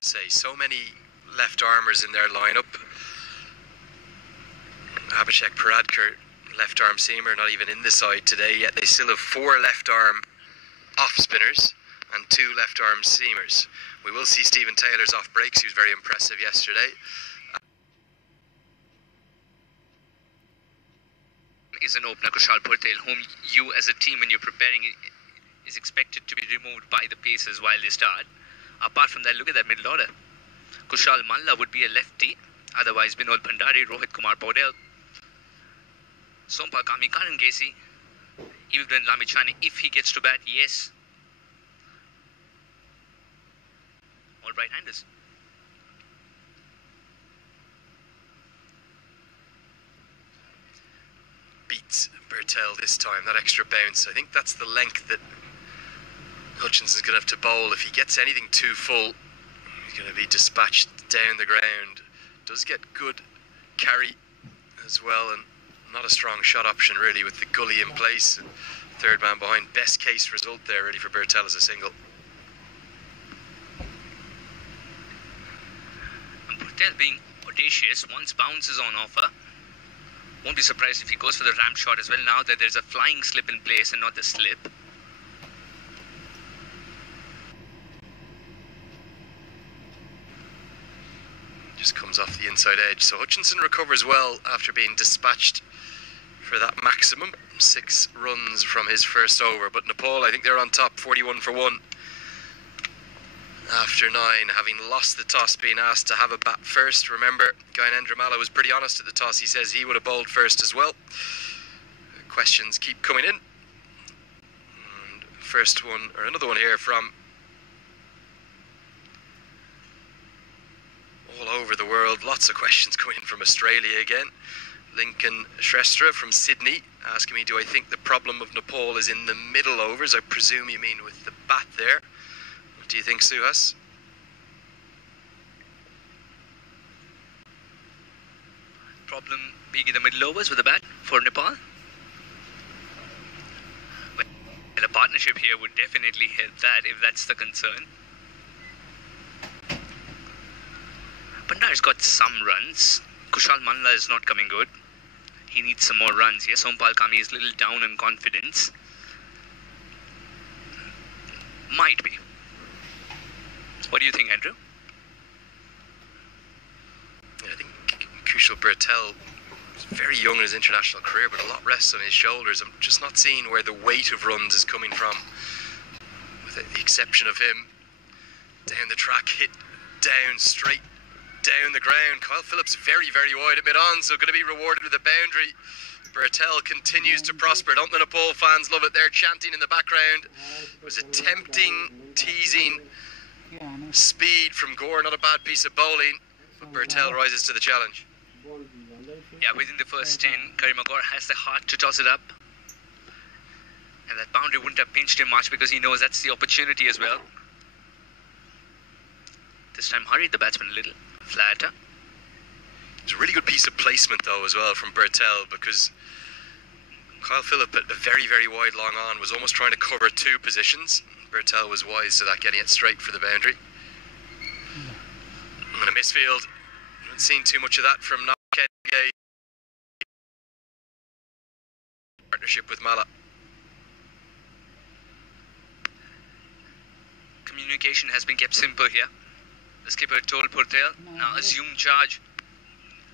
to say. So many left armers in their lineup. Abhishek Paradkar, left arm seamer, not even in the side today, yet they still have 4 left arm off spinners and 2 left arm seamers. We will see Stephen Taylor's off breaks. He was very impressive yesterday. Is an opener, Kushal Patel, whom you as a team when you're preparing is expected to be removed by the pacers while they start. Apart from that, look at that middle order. Kushal Malla would be a lefty, otherwise Binod Bhandari, Rohit Kumar Paudel, Sompal Kami, Karan Gesi, Evelyn Lamichhane, if he gets to bat, yes. All right-handers. Beats Bertel this time, that extra bounce. I think that's the length that Hutchinson's going to have to bowl. If he gets anything too full, he's going to be dispatched down the ground. Does get good carry as well, and not a strong shot option really with the gully in place. And third man behind, best case result there really for Bertel as a single. And Bertel being audacious, once bounce is on offer. Won't be surprised if he goes for the ramp shot as well, now that there's a flying slip in place and not the slip. Just comes off the inside edge. So Hutchinson recovers well after being dispatched for that maximum. 6 runs from his first over. But Nepal, I think they're on top, 41 for 1. After 9, having lost the toss, being asked to have a bat first. Remember, Gyanendra Malla was pretty honest at the toss. He says he would have bowled first as well. Questions keep coming in. And first one, or another one here from all over the world. Lots of questions coming in from Australia again. Lincoln Shrestha from Sydney asking me, do I think the problem of Nepal is in the middle overs? I presume you mean with the bat there. What do you think, Suhas? Problem being in the middle overs with the bat for Nepal? Well, a partnership here would definitely help that if that's the concern. Bhandar's got some runs. Kushal Malla is not coming good. He needs some more runs. Yes, Sompal Kami is a little down in confidence. Might be. What do you think, Andrew? Yeah, I think Kushal Bertel is very young in his international career, but a lot rests on his shoulders. I'm just not seeing where the weight of runs is coming from, with the exception of him. Down the track, hit down, straight down the ground. Kyle Phillips very, very wide at mid-on, so going to be rewarded with a boundary. Bertel continues to prosper. Don't the Nepal fans love it? They're chanting in the background. It was a tempting, teasing speed from Gore, not a bad piece of bowling, but Bertel rises to the challenge. Yeah, within the first 10, Karima Gore has the heart to toss it up. And that boundary wouldn't have pinched him much because he knows that's the opportunity as well. This time hurried the batsman a little. Flatter. It's a really good piece of placement though as well from Bertel, because Kyle Phillip at a very, very wide long on was almost trying to cover 2 positions. Bertel was wise to that, getting it straight for the boundary. And a misfield. Haven't seen too much of that from Kenge. Partnership with Malla. Communication has been kept simple here. The skipper told Patel, now assume charge.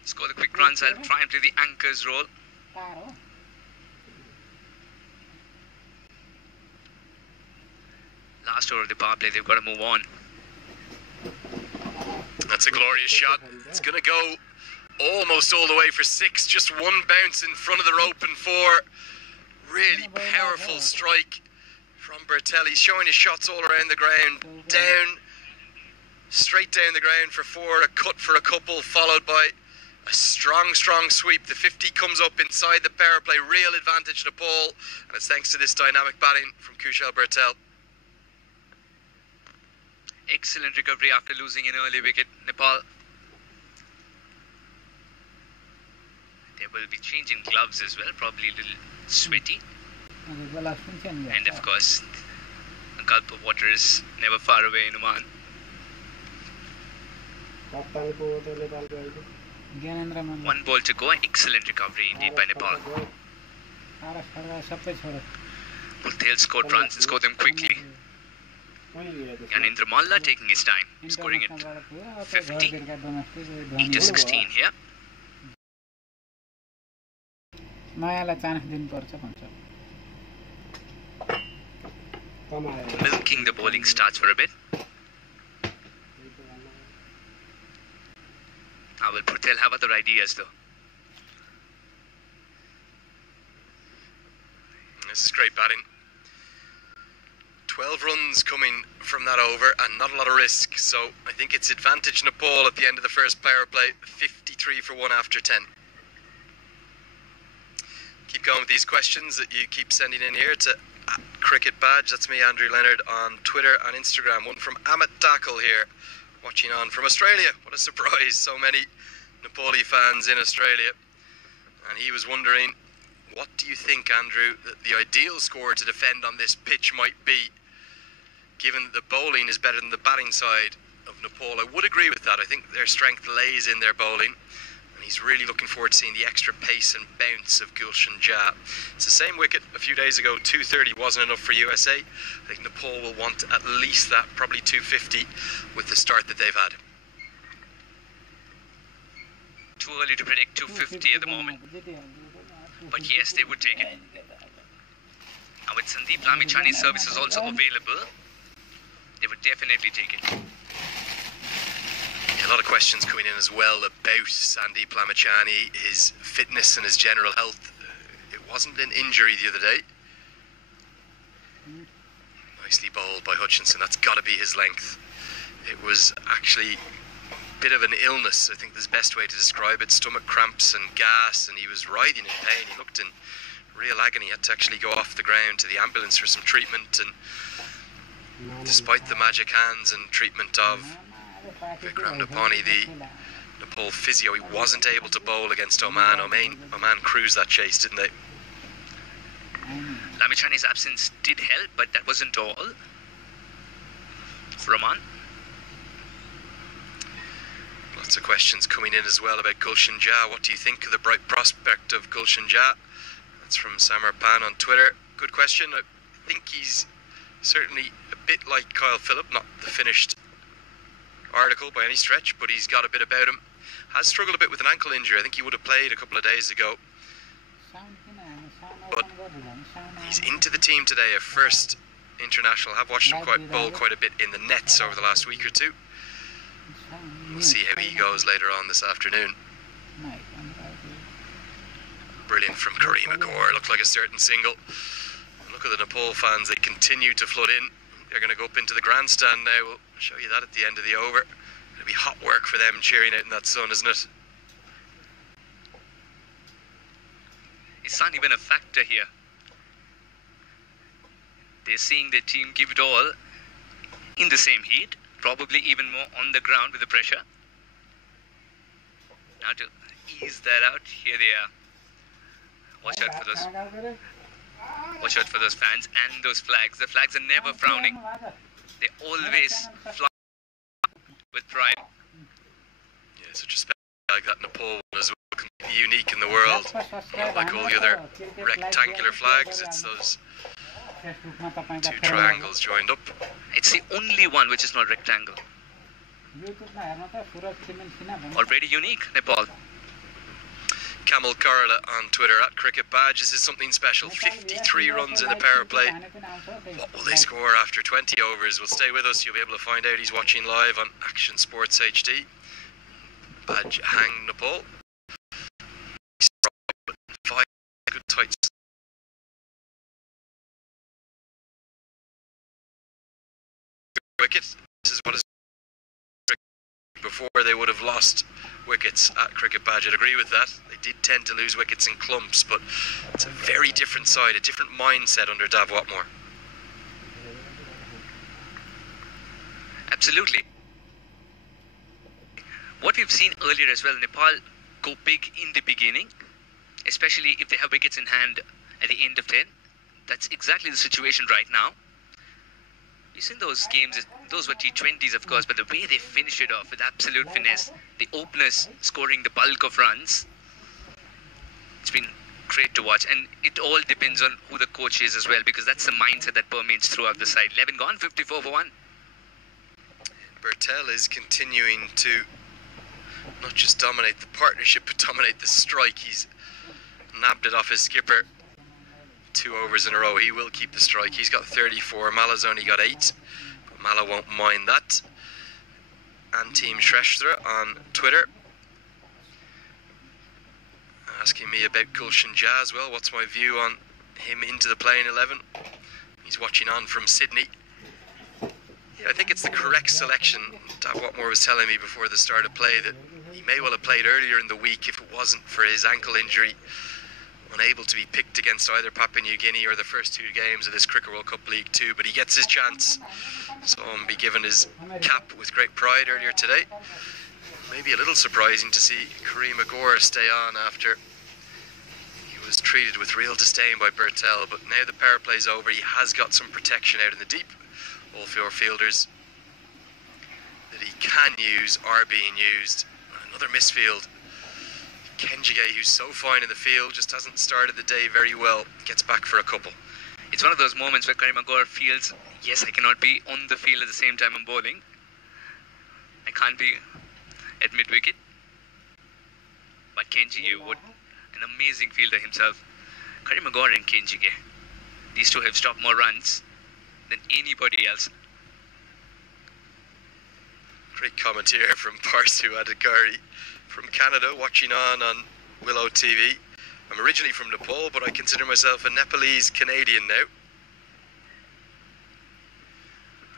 Score the quick runs, I'll try and play the anchor's role. Last over of the power play, they've got to move on. That's a glorious shot. It's going to go almost all the way for 6. Just one bounce in front of the rope and 4. Really powerful strike from Bertel. He's showing his shots all around the ground. Down, straight down the ground for 4. A cut for a couple, followed by a strong, strong sweep. The 50 comes up inside the power play. Real advantage to Nepal. And it's thanks to this dynamic batting from Kushal Bertel. Excellent recovery after losing an early wicket, Nepal. They will be changing gloves as well, probably a little sweaty. And of course, a gulp of water is never far away in Oman. One ball to go. Excellent recovery indeed by Nepal. Purtel scored runs and scored them quickly. Yanindra Malla taking his time, scoring it 50, 8 to 16 here. Milking the bowling starts for a bit. Now will Purtel have other ideas though? This is great batting. 12 runs coming from that over and not a lot of risk, so I think it's advantage Nepal at the end of the first power play. 53 for 1 after 10. Keep going with these questions that you keep sending in here to Cricket Badge. That's me, Andrew Leonard, on Twitter and Instagram. One from Amit Dakel here, watching on from Australia. What a surprise, so many Nepali fans in Australia. And he was wondering, what do you think, Andrew, that the ideal score to defend on this pitch might be, given that the bowling is better than the batting side of Nepal? I would agree with that. I think their strength lays in their bowling, and he's really looking forward to seeing the extra pace and bounce of Gulshan Jah. It's the same wicket a few days ago. 230 wasn't enough for USA. I think Nepal will want at least that, probably 250, with the start that they've had. Too early to predict 250 at the moment, but yes, they would take it. Now with Sandeep Lamichhani's services also available, they would definitely take it. A lot of questions coming in as well about Sandeep Lamichhani, his fitness and his general health. It wasn't an injury the other day. Nicely bowled by Hutchinson. That's got to be his length. It was actually a bit of an illness, I think is the best way to describe it. Stomach cramps and gas, and he was writhing in pain. He looked in real agony. He had to actually go off the ground to the ambulance for some treatment, and despite the magic hands and treatment of Vikram Napani, the Nepal physio, he wasn't able to bowl against Oman. Oman cruised that chase, didn't they? Lamichhani's absence did help, but that wasn't all for Oman. Lots of questions coming in as well about Gulshan Jah. What do you think of the bright prospect of Gulshan Jah? That's from Samar Pan on Twitter. Good question. I think he's certainly a bit like Kyle Phillip, not the finished article by any stretch, but he's got a bit about him. Has struggled a bit with an ankle injury. I think he would have played a couple of days ago, but he's into the team today, a first international. I've watched him bowl quite a bit in the nets over the last week or two. We'll see how he goes later on this afternoon. Brilliant from Kareem Kaur. Looked like a certain single. Look at the Nepal fans, they continue to flood in. They're going to go up into the grandstand now. We'll show you that at the end of the over. It'll be hot work for them cheering out in that sun, isn't it? It's not even a factor here. They're seeing their team give it all in the same heat, probably even more on the ground with the pressure. Now to ease that out, here they are. Watch out for those. Watch out for those fans and those flags. The flags are never frowning. They always fly with pride. Yeah, such a special flag, that Nepal one as well, completely unique in the world. Not like all the other rectangular flags, it's those two triangles joined up. It's the only one which is not rectangle. Already unique, Nepal. Kamal Karla on Twitter at Cricket Badge. This is something special. 53 runs in the power play. What will they score after 20 overs? Well, stay with us. You'll be able to find out. He's watching live on Action Sports HD. Badge hang Nepal. 5 good tights. Wicket. This is what is before they would have lost wickets at Cricket Badge. I'd agree with that. They did tend to lose wickets in clumps, but it's a very different side, a different mindset under Dav Watmore. Absolutely. What we've seen earlier as well, Nepal go big in the beginning, especially if they have wickets in hand at the end of 10. That's exactly the situation right now. You seen those games, those were T20s of course, but the way they finished it off with absolute finesse, the openers scoring the bulk of runs, it's been great to watch. And it all depends on who the coach is as well, because that's the mindset that permeates throughout the side. 11 gone, 54 for 1. Bertel is continuing to not just dominate the partnership, but dominate the strike. He's nabbed it off his skipper 2 overs in a row. He will keep the strike. He's got 34. Mala's only got 8. But Mala won't mind that. And Team Shrestha on Twitter asking me about Gulshan Jazz. Well, what's my view on him into the playing 11? He's watching on from Sydney. Yeah, I think it's the correct selection. Dav Watmore was telling me before the start of play that he may well have played earlier in the week if it wasn't for his ankle injury. Unable to be picked against either Papua New Guinea or the first 2 games of this Cricket World Cup League 2, but he gets his chance. So he'll be given his cap with great pride earlier today. Maybe a little surprising to see Kareem Agor stay on after he was treated with real disdain by Bertel, but now the power play's over, he has got some protection out in the deep. All 4 fielders that he can use are being used. Another misfield. Kenjige, who's so fine in the field, just hasn't started the day very well, gets back for a couple. It's one of those moments where Kareem Agor feels, yes, I cannot be on the field at the same time I'm bowling. I can't be at mid-wicket. But Kenjige would, an amazing fielder himself. Kareem Agor and Kenjige, these two have stopped more runs than anybody else. Great comment here from Parsu Adhikari from Canada, watching on Willow TV. I'm originally from Nepal, but I consider myself a Nepalese Canadian now.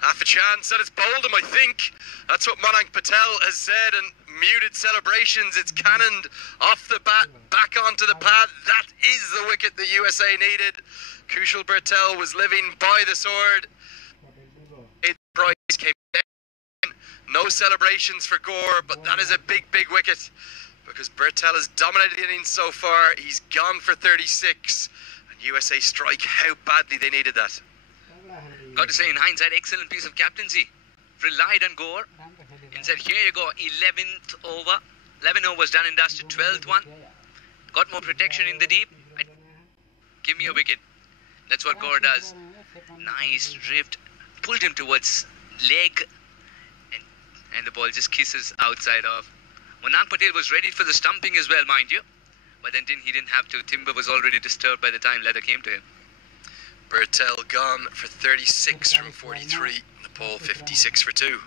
Half a chance that it's bowled him, I think. That's what Manang Patel has said, and muted celebrations. It's cannoned off the bat, back onto the pad. That is the wicket the USA needed. Kushal Bertel was living by the sword. Its price came down. No celebrations for Gore, but that is a big, big wicket because Bertel has dominated the innings so far. He's gone for 36, and USA strike how badly they needed that. Got to say, in hindsight, excellent piece of captaincy. Relied on Gore and said, here you go, 11th over. 11 overs done and dusted, 12th one. Got more protection in the deep. Give me a wicket. That's what Gore does. Nice drift. Pulled him towards leg. And the ball just kisses outside off. Manang Patel was ready for the stumping as well, mind you. But then he didn't have to. Timber was already disturbed by the time leather came to him. Bertel gone for 36 from 43. Nepal 56 for 2.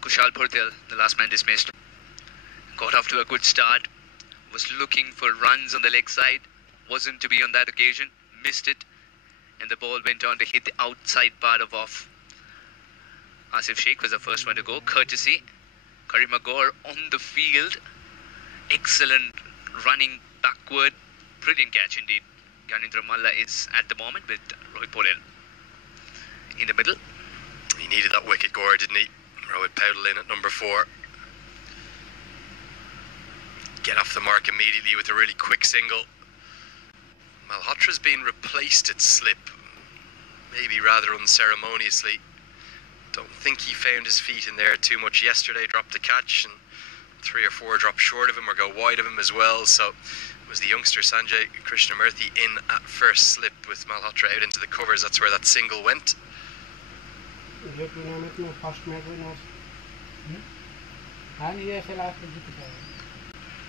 Kushal Bhurtel, the last man dismissed. Got off to a good start. Was looking for runs on the leg side. Wasn't to be on that occasion. Missed it. And the ball went on to hit the outside part of off. Asif Sheikh was the first one to go. Courtesy. Kareem Agor on the field. Excellent running backward. Brilliant catch indeed. Gyanendra Malla is at the moment with Rohit Paudel in the middle. He needed that wicket, Gore, didn't he? Rohit Paudel in at number 4. Get off the mark immediately with a really quick single. Malhotra's been replaced at slip, maybe rather unceremoniously. Don't think he found his feet in there too much yesterday. Dropped a catch and 3 or 4 dropped short of him or go wide of him as well. So it was the youngster Sanjay Krishnamurthy in at first slip with Malhotra out into the covers. That's where that single went.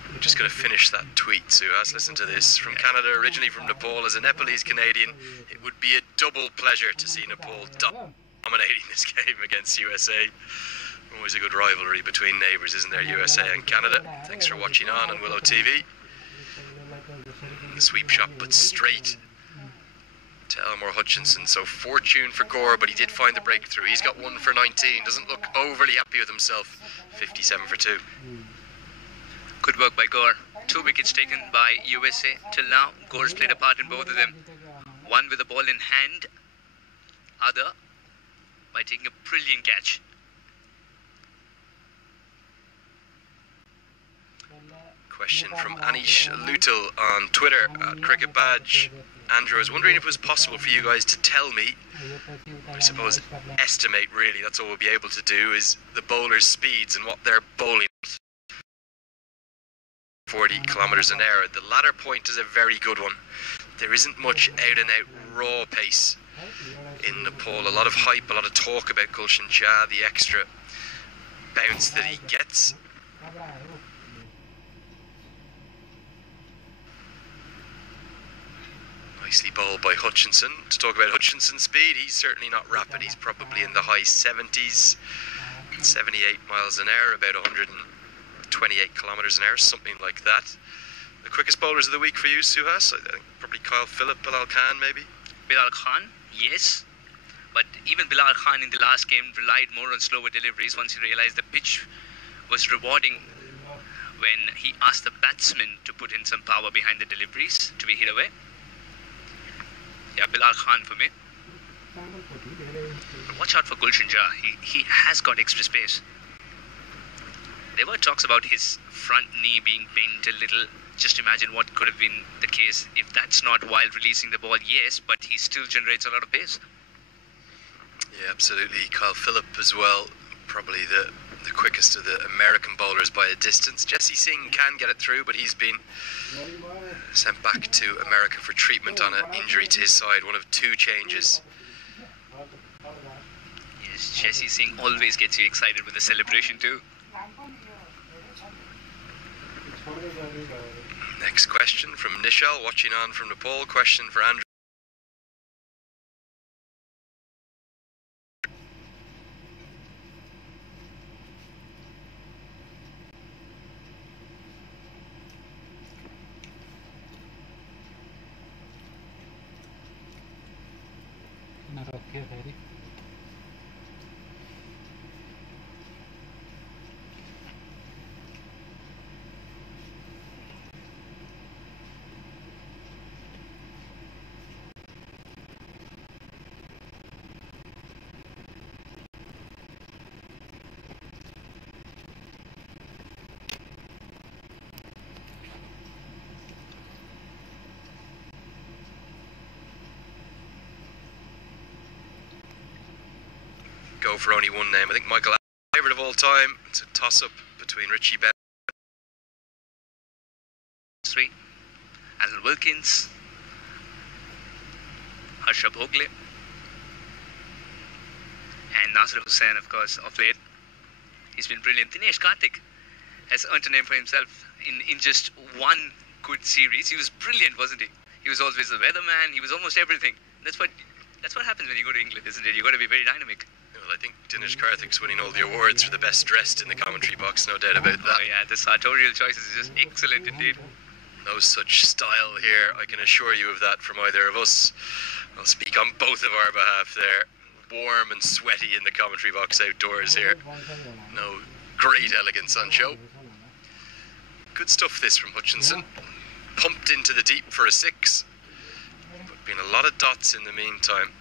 I'm just going to finish that tweet, Suhas. Listen to this. From Canada, originally from Nepal, as a Nepalese Canadian, it would be a double pleasure to see Nepal dominating this game against USA. Always a good rivalry between neighbours, isn't there, USA and Canada? Thanks for watching on Willow TV. Sweep shot, but straight to Elmore Hutchinson. So fortune for Gore, but he did find the breakthrough. He's got 1 for 19. Doesn't look overly happy with himself. 57 for 2. Good work by Gore. 2 wickets taken by USA till now. Gore's played a part in both of them. One with the ball in hand, other by taking a brilliant catch. Question from Anish Lutel on Twitter at Cricket Badge. Andrew, I was wondering if it was possible for you guys to tell me, I suppose estimate really, that's all we'll be able to do, is the bowlers' speeds and what they're bowling at. 40 kilometres an hour. The latter point is a very good one. There isn't much out and out raw pace in Nepal. A lot of hype, a lot of talk about Gulshan Shah, the extra bounce that he gets. Nicely bowled by Hutchinson. To talk about Hutchinson's speed, he's certainly not rapid. He's probably in the high 70s, 78 miles an hour, about 128 kilometres an hour, something like that. The quickest bowlers of the week for you, Suhas? I think probably Kyle Phillip, Bilal Khan maybe? Bilal Khan, yes. But even Bilal Khan in the last game relied more on slower deliveries once he realised the pitch was rewarding when he asked the batsmen to put in some power behind the deliveries to be hit away. Yeah, Bilal Khan for me. But watch out for Gulshan Shah. He has got extra space. There were talks about his front knee being bent a little. Just imagine what could have been the case if that's not while releasing the ball. Yes, but he still generates a lot of pace. Yeah, absolutely. Kyle Phillip as well. Probably the quickest of the American bowlers by a distance. Jesse Singh can get it through, but he's been sent back to America for treatment on an injury to his side. One of two changes. Yes, Jesse Singh always gets you excited with the celebration too. Next question from Nishal, watching on from Nepal. Question for Andrew. Go for only one name. I think Michael Allen's favourite of all time. It's a toss-up between Richie Bell, Alan Wilkins, Harsha Bhogle, and Nasir Hussain, of course, of late. He's been brilliant. Dinesh Karthik has earned a name for himself in just one good series. He was brilliant, wasn't he? He was always the weatherman. He was almost everything. That's what happens when you go to England, isn't it? You've got to be very dynamic. Well, I think Dinesh Karthik's winning all the awards for the best dressed in the commentary box, no doubt about that. Oh yeah, the sartorial choices is just excellent indeed. No such style here, I can assure you of that from either of us. I'll speak on both of our behalf there. Warm and sweaty in the commentary box outdoors here. No great elegance on show. Good stuff this from Hutchinson. Pumped into the deep for a 6. But been a lot of dots in the meantime.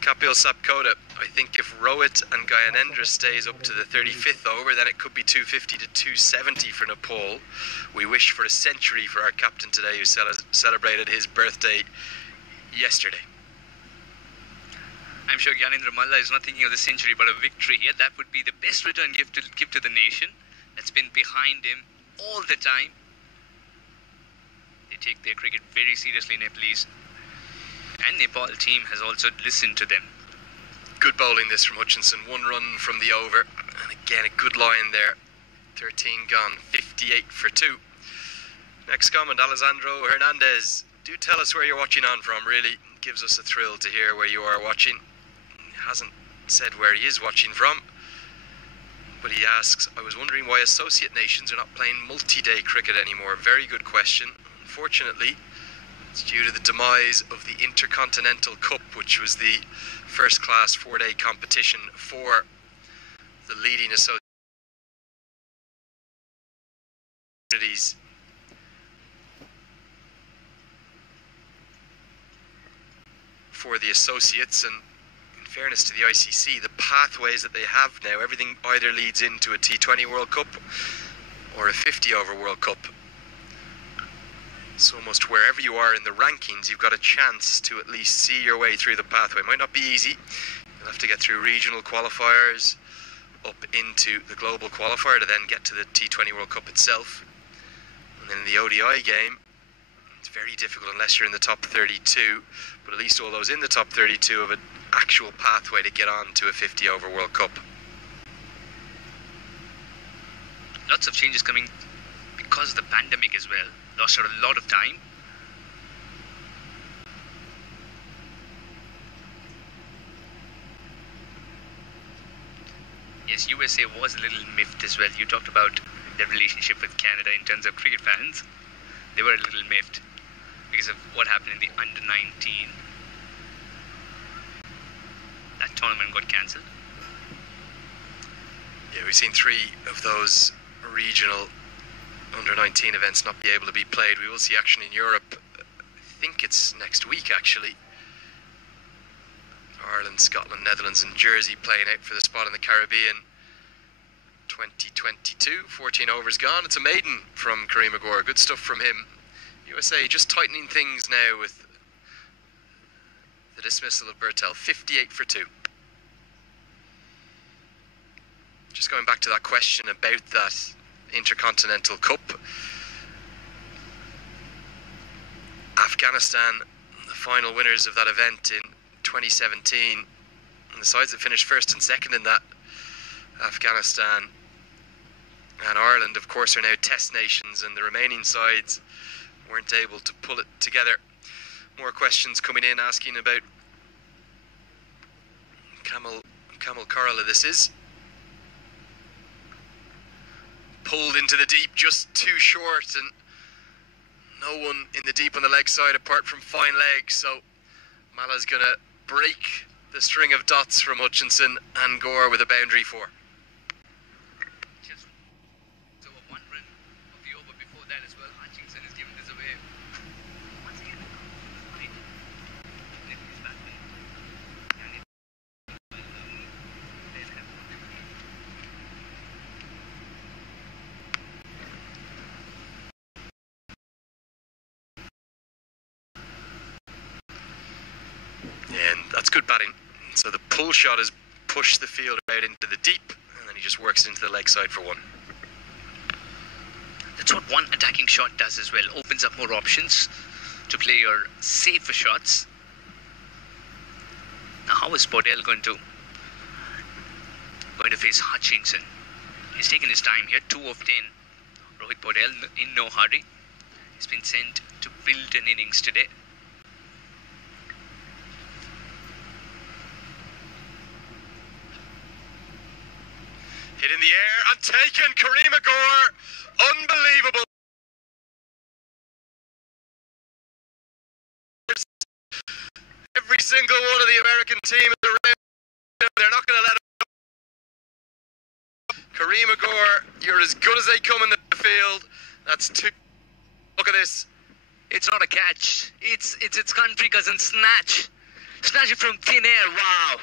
Kapil Sapkota, I think if Rohit and Gyanendra stays up to the 35th over, then it could be 250 to 270 for Nepal. We wish for a century for our captain today, who celebrated his birthday yesterday. I'm sure Gyanendra Malla is not thinking of the century but a victory here. That would be the best return gift to give to the nation that's been behind him all the time. They take their cricket very seriously, Nepalese. And Nepal team has also listened to them. Good bowling this from Hutchinson. 1 run from the over. And again, a good line there. 13 gone. 58 for 2. Next comment, Alessandro Hernandez. Do tell us where you're watching on from, really. It gives us a thrill to hear where you are watching. He hasn't said where he is watching from. But he asks, I was wondering why associate nations are not playing multi-day cricket anymore. Very good question. Unfortunately, it's due to the demise of the Intercontinental Cup, which was the first-class 4-day competition for the leading associations for the associates. And in fairness to the ICC, the pathways that they have now, everything either leads into a T20 World Cup or a 50-over World Cup. So almost wherever you are in the rankings, you've got a chance to at least see your way through the pathway. It might not be easy. You'll have to get through regional qualifiers, up into the global qualifier to then get to the T20 World Cup itself. And then in the ODI game, it's very difficult unless you're in the top 32, but at least all those in the top 32 have an actual pathway to get on to a 50-over World Cup. Lots of changes coming because of the pandemic as well. Lost out a lot of time. Yes, USA was a little miffed as well. You talked about their relationship with Canada in terms of cricket fans. They were a little miffed because of what happened in the under-19. That tournament got cancelled. Yeah, we've seen 3 of those regional under-19 events not be able to be played. We will see action in Europe. I think it's next week, actually. Ireland, Scotland, Netherlands and Jersey playing out for the spot in the Caribbean. 2022, 14 overs gone. It's a maiden from Kareem Agor. Good stuff from him. USA just tightening things now with the dismissal of Bertel. 58 for 2. Just going back to that question about that Intercontinental Cup. Afghanistan, the final winners of that event in 2017. And the sides that finished first and second in that, Afghanistan and Ireland, of course, are now test nations, and the remaining sides weren't able to pull it together. More questions coming in asking about Camel Corrala. This is pulled into the deep, just too short, and no one in the deep on the leg side apart from fine legs. So Mala's gonna break the string of dots from Hutchinson and Gore with a boundary 4. So a 1 run of the over before that as well. Hutchinson is giving this away. Once again, right. He's back there. And that's good batting. So the pull shot has pushed the fielder out into the deep, and then he just works it into the leg side for 1. That's what one attacking shot does as well. Opens up more options to play your safer shots. Now how is Podell going to face Hutchinson? He's taken his time here. 2 of 10. Rohit Podell in no hurry. He's been sent to build an innings today. Hit in the air and taken. Kareem Agor. Unbelievable. Every single one of the American team is around. They're not going to let him. Kareem Agor, you're as good as they come in the field. That's 2. Look at this. It's not a catch. It's its country cousin snatch. Snatch it from thin air. Wow.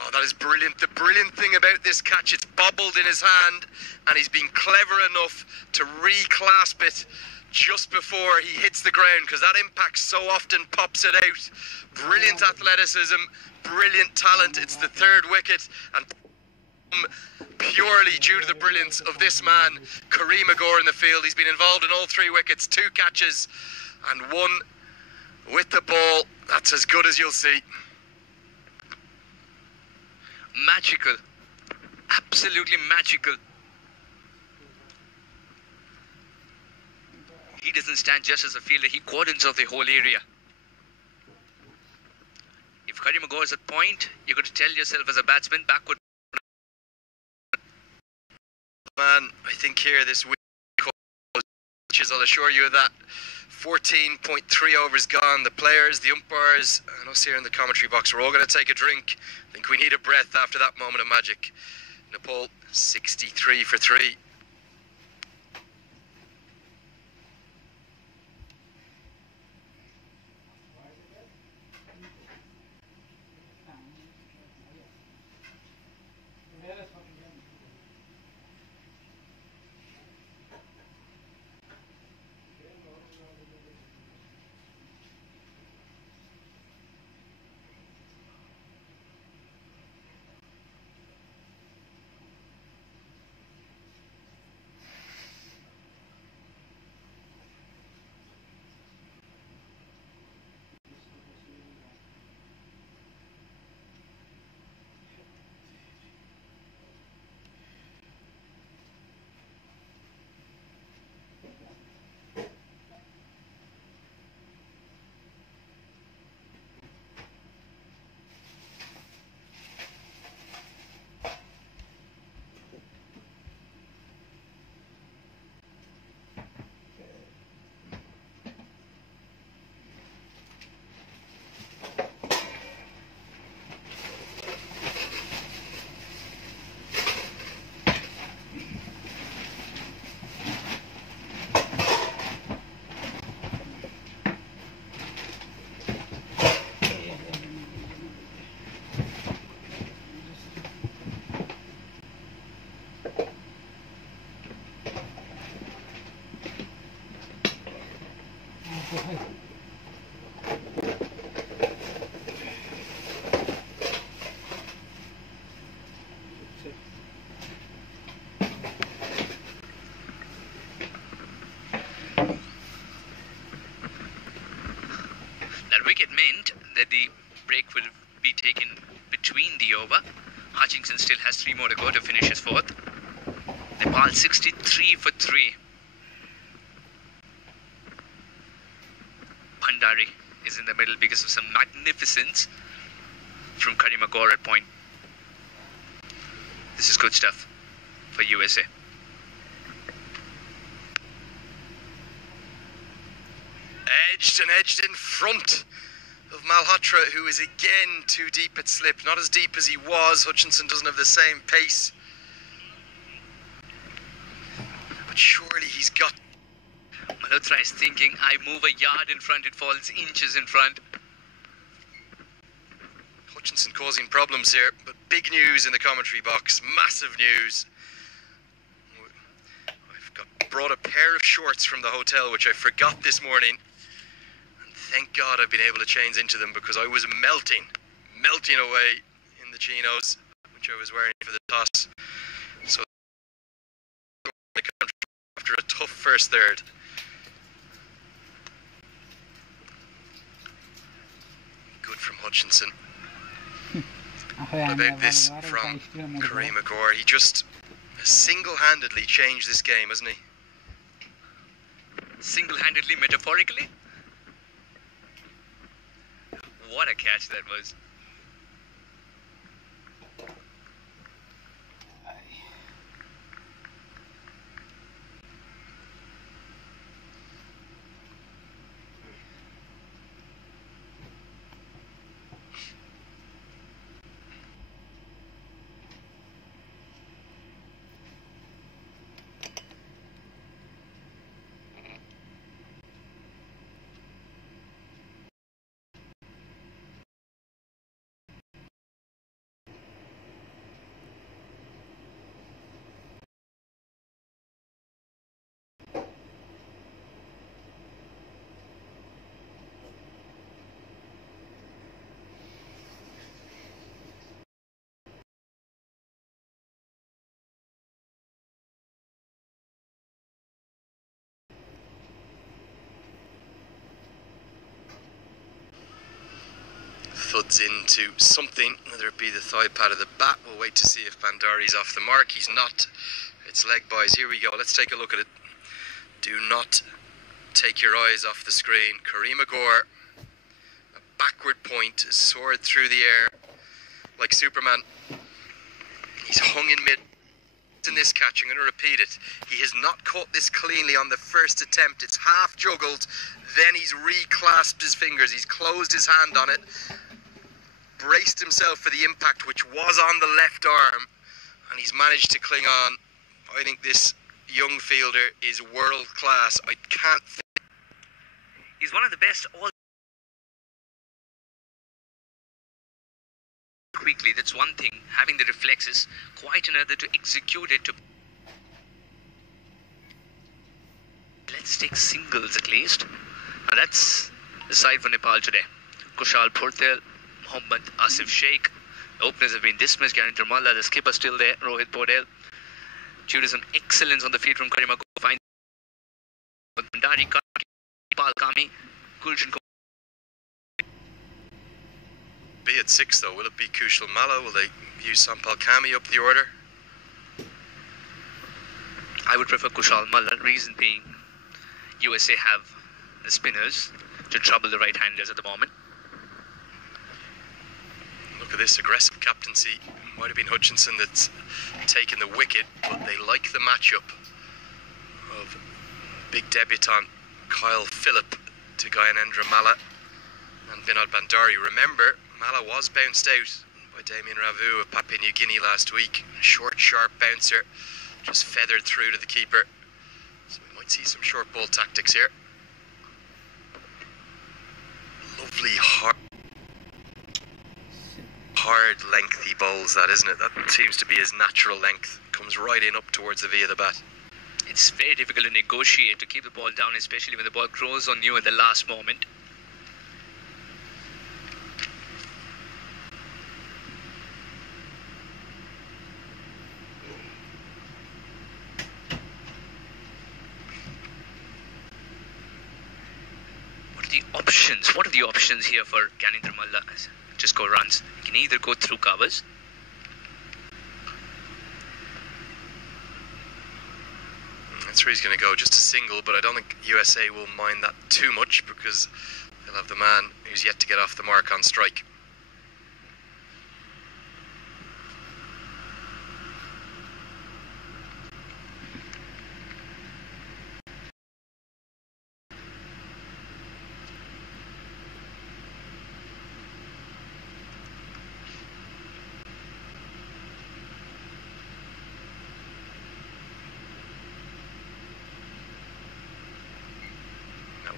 Oh, that is brilliant. The brilliant thing about this catch, it's bobbled in his hand, and he's been clever enough to reclasp it just before he hits the ground, because that impact so often pops it out. Brilliant athleticism, brilliant talent. It's the 3rd wicket, and purely due to the brilliance of this man, Kareem Agor in the field. He's been involved in all 3 wickets, 2 catches, and 1 with the ball. That's as good as you'll see. Magical. Absolutely magical. He doesn't stand just as a fielder, he coordinates of the whole area. If Kareem Agor is at point, you've got to tell yourself as a batsman, backward. Man, I think here this week, I'll assure you of that. 14.3 overs gone. The players, the umpires, and us here in the commentary box, we're all going to take a drink. I think we need a breath after that moment of magic. Nepal, 63 for 3. that the break will be taken between the over. Hutchinson still has 3 more to go to finish his 4th. Nepal 63 for 3. Bhandari is in the middle because of some magnificence from Karima Kaur at point. This is good stuff for USA. Edged in front of Malhotra, who is again too deep at slip. Not as deep as he was. Hutchinson doesn't have the same pace. But surely he's got... Malhotra is thinking, I move a yard in front, it falls inches in front. Hutchinson causing problems here, but big news in the commentary box. Massive news. I've brought a pair of shorts from the hotel, which I forgot this morning. Thank God I've been able to change into them, because I was melting away in the chinos, which I was wearing for the toss. So, after a tough first third. Good from Hutchinson. About this from Karima Kaur. He just single-handedly changed this game, hasn't he? Single-handedly, metaphorically? What a catch that was. Thuds into something, whether it be the thigh pad or the bat. We'll wait to see if Bhandari's off the mark. He's not. It's leg buys. Here we go. Let's take a look at it. Do not take your eyes off the screen. Karima Kaur, a backward point, soared through the air like Superman. He's hung in mid in this catch. I'm going to repeat it. He has not caught this cleanly on the first attempt. It's half juggled, then he's reclasped his fingers. He's closed his hand on it, braced himself for the impact, which was on the left arm, and he's managed to cling on. I think this young fielder is world class. I can't think. He's one of the best all quickly. That's one thing, having the reflexes, quite another to execute it. Let's take singles at least. Now that's the side for Nepal today. Kushal Purtel, Mohammad Asif Sheikh. The openers have been dismissed. Gyanendra Malla, the skipper, still there. Rohit Podel. Due to some excellence on the field from Karima Kaur, finds Bhandari, Nepal Kami, Gulshan. Be at 6 though. Will it be Kushal Malla? Will they use Sampal Kami up the order? I would prefer Kushal Malla. Reason being, USA have the spinners to trouble the right-handers at the moment. Look at this aggressive captaincy. Might have been Hutchinson that's taken the wicket, but they like the matchup of big debutant Kyle Phillip to Gyanendra Malla and Binod Bhandari. Remember, Malla was bounced out by Damien Ravu of Papua New Guinea last week. A short, sharp bouncer, just feathered through to the keeper. So we might see some short ball tactics here. Lovely, hard, lengthy bowls, that, isn't it? That seems to be his natural length. Comes right in up towards the V of the bat. It's very difficult to negotiate, to keep the ball down, especially when the ball grows on you at the last moment. What are the Options. What are the options here for Gyanendra Malla? Just go runs. You can either go through covers. That's where he's going to go, just a single, but I don't think USA will mind that too much because they'll have the man who's yet to get off the mark on strike.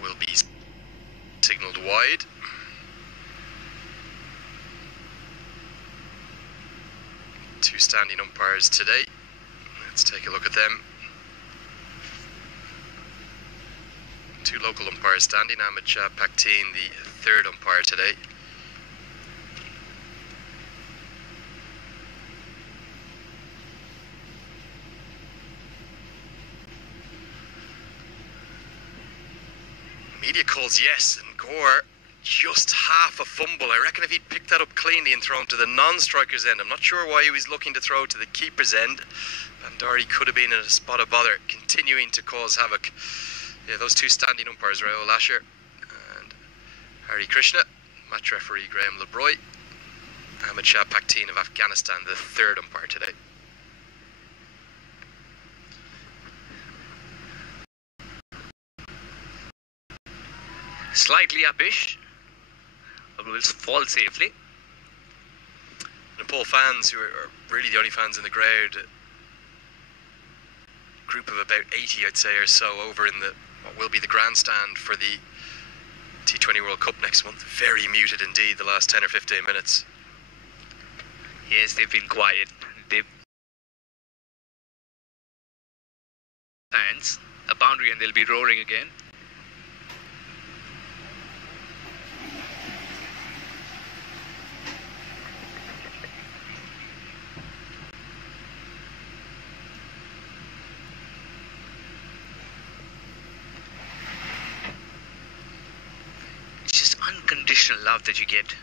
Will be signalled wide. Two standing umpires today. Let's take a look at them. Two local umpires standing. Ahmed Shah Pakteen, the third umpire today. Media calls yes, and Gore just half a fumble. I reckon if he'd picked that up cleanly and thrown to the non-striker's end, I'm not sure why he was looking to throw to the keeper's end. Bandari could have been in a spot of bother, continuing to cause havoc. Yeah, those two standing umpires, Rahul Asher and Hari Krishna, match referee Graham Lebroy, Ahmed Shah Pakteen of Afghanistan, the third umpire today. Slightly upish, but will fall safely. Nepal fans, who are really the only fans in the crowd, a group of about 80 I'd say or so, over in the what will be the grandstand for the T20 World Cup next month. Very muted indeed the last 10 or 15 minutes. Yes, they've been quiet. They've fans a boundary and they'll be roaring again. Unconditional love that you get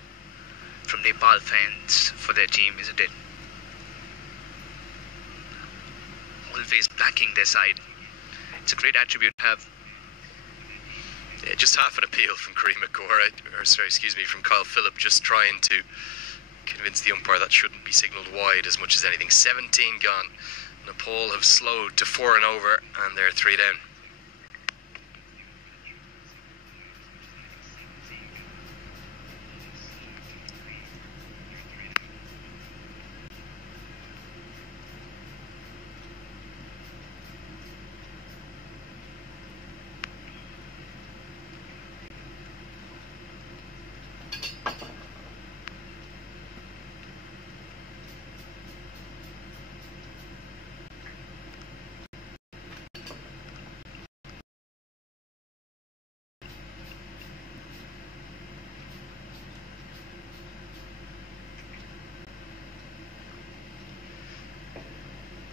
from Nepal fans for their team, isn't it? Always backing their side. It's a great attribute to have. Yeah, just half an appeal from Kareem McGore, from Kyle Phillip, just trying to convince the umpire that shouldn't be signalled wide as much as anything. 17 gone. Nepal have slowed to 4 and over, and they're 3 down.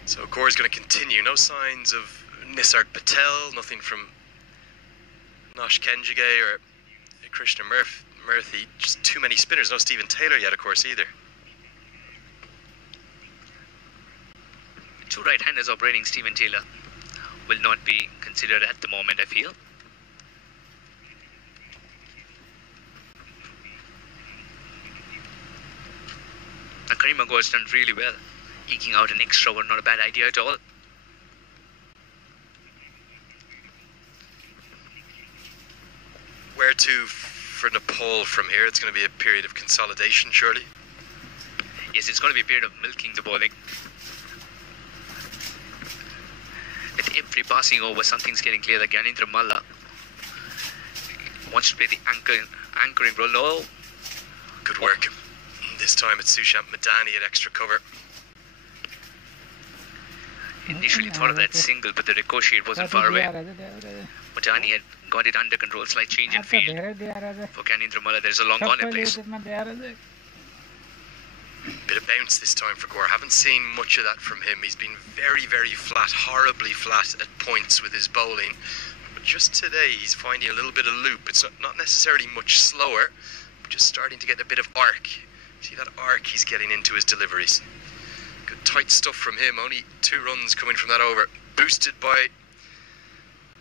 So Gore is going to continue. No signs of Nisarg Patel, nothing from Nosh Kenjige or Krishna Murthy. Just too many spinners. No Stephen Taylor yet, of course, either. Two right-handers operating Stephen Taylor will not be considered at the moment, I feel. And Kareem McGore has done really well. Eking out an extra one, not a bad idea at all. Where to for Nepal from here? It's going to be a period of consolidation, surely? Yes, it's going to be a period of milking the bowling. With every passing over, something's getting clear. That Gyanendra Malla wants to play the anchoring role. No. Good work. This time it's Sushant Madani at extra cover. Initially thought of that single, but the ricochet wasn't far away. Madani had got it under control. Slight change in field for Gyanendra Malla. There's a long on in place. Bit of bounce this time for Gore. Haven't seen much of that from him. He's been very, very flat, horribly flat at points with his bowling. But just today he's finding a little bit of loop. It's not necessarily much slower, but just starting to get a bit of arc. See that arc he's getting into his deliveries. Good tight stuff from him. Only 2 runs coming from that over. Boosted by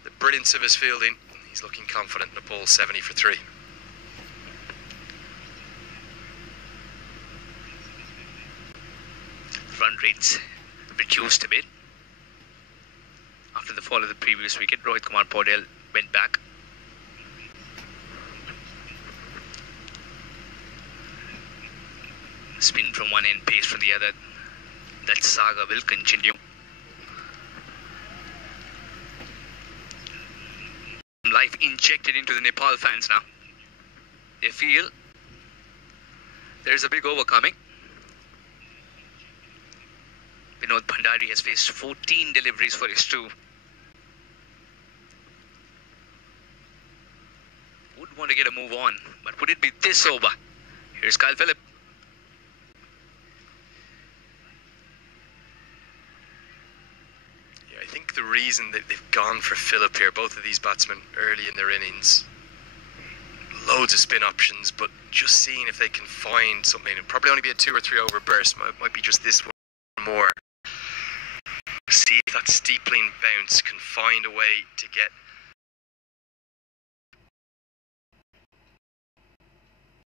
the brilliance of his fielding. He's looking confident. Nepal 70 for 3. Run rates reduced a bit. After the fall of the previous wicket, Rohit Kumar Paudel went back. Spin from one end, pace from the other. That saga will continue. Life injected into the Nepal fans now. They feel there's a big over coming. Vinod Bhandari has faced 14 deliveries for his 2. Would want to get a move on, but would it be this over? Here's Kyle Phillip. Yeah, I think the reason that they've gone for Phillip here, both of these batsmen early in their innings, loads of spin options, but just seeing if they can find something. It'll probably only be a 2 or 3 over burst. Might be just this one more. See if that steepling bounce can find a way to get